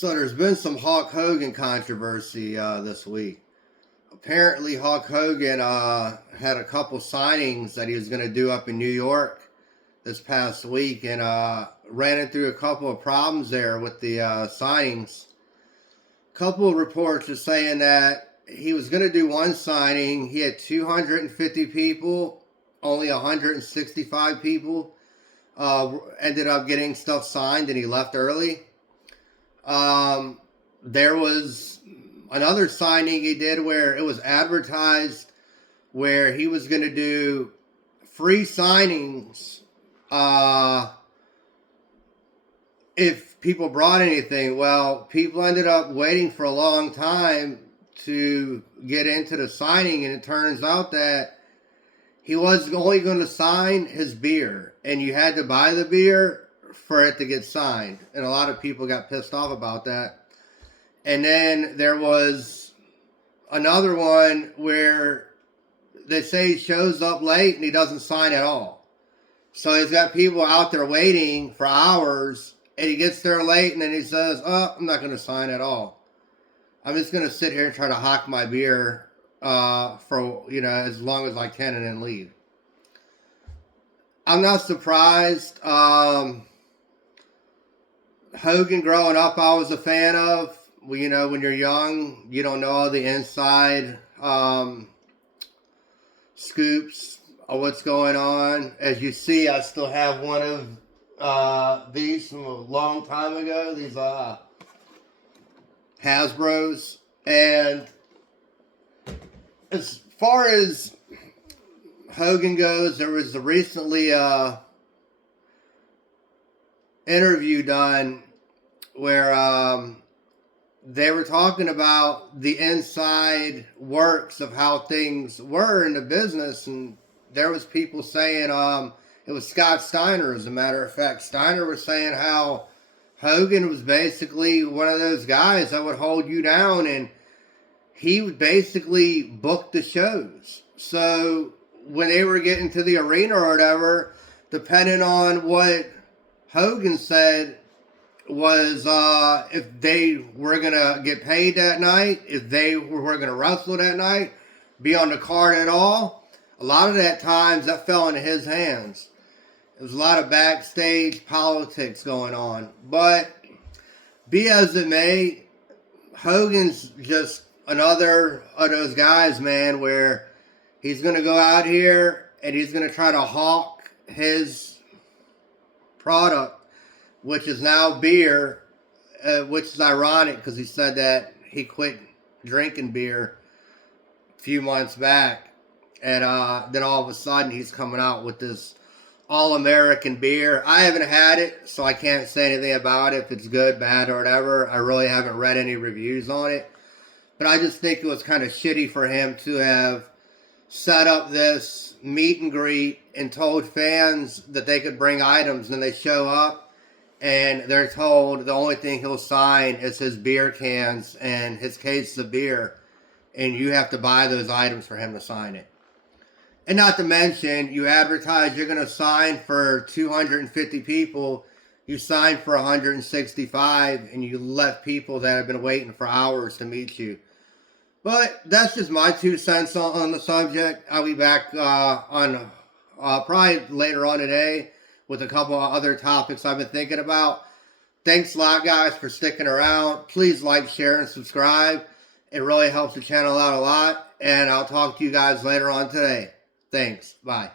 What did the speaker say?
So there's been some Hulk Hogan controversy this week. Apparently, Hulk Hogan had a couple signings that he was going to do up in New York this past week, and ran into a couple of problems there with the signings. A couple of reports are saying that he was going to do one signing. He had 250 people, only 165 people ended up getting stuff signed, and he left early. There was another signing he did where it was advertised where he was going to do free signings if people brought anything. Well, people ended up waiting for a long time to get into the signing, and it turns out that he was only going to sign his beer, and you had to buy the beer for it to get signed, and a lot of people got pissed off about that. And then there was another one where they say he shows up late and he doesn't sign at all. So he's got people out there waiting for hours, and he gets there late, and then he says, "Oh, I'm not going to sign at all. I'm just going to sit here and try to hawk my beer for as long as I can, and then leave." I'm not surprised. Hogan growing up, I was a fan of. Well, when you're young, you don't know all the inside scoops of what's going on. As you see, I still have one of these from a long time ago. These Hasbros. And as far as Hogan goes, there was a recently interview done where they were talking about the inside works of how things were in the business, and there was people saying it was Scott Steiner, as a matter of fact. Steiner was saying how Hogan was basically one of those guys that would hold you down, and he would basically book the shows. So when they were getting to the arena or whatever, depending on what Hogan said was if they were going to get paid that night, if they were going to wrestle that night, be on the card at all, a lot of that times that fell into his hands. There was a lot of backstage politics going on. But be as it may, Hogan's just another of those guys, man, where he's going to go out here and he's going to try to hawk his product, which is now beer, which is ironic because he said that he quit drinking beer a few months back. And then all of a sudden he's coming out with this all-American beer. I haven't had it, so I can't say anything about it, if it's good, bad, or whatever. I really haven't read any reviews on it. But I just think it was kind of shitty for him to have set up this meet and greet and told fans that they could bring items, and they show up and they're told the only thing he'll sign is his beer cans and his cases of beer, and you have to buy those items for him to sign it. And not to mention, you advertise you're going to sign for 250 people, you sign for 165, and you let people that have been waiting for hours to meet you. But that's just my 2 cents on the subject. I'll be back on probably later on today with a couple of other topics I've been thinking about. Thanks a lot, guys, for sticking around. Please like, share, and subscribe. It really helps the channel out a lot. And I'll talk to you guys later on today. Thanks. Bye.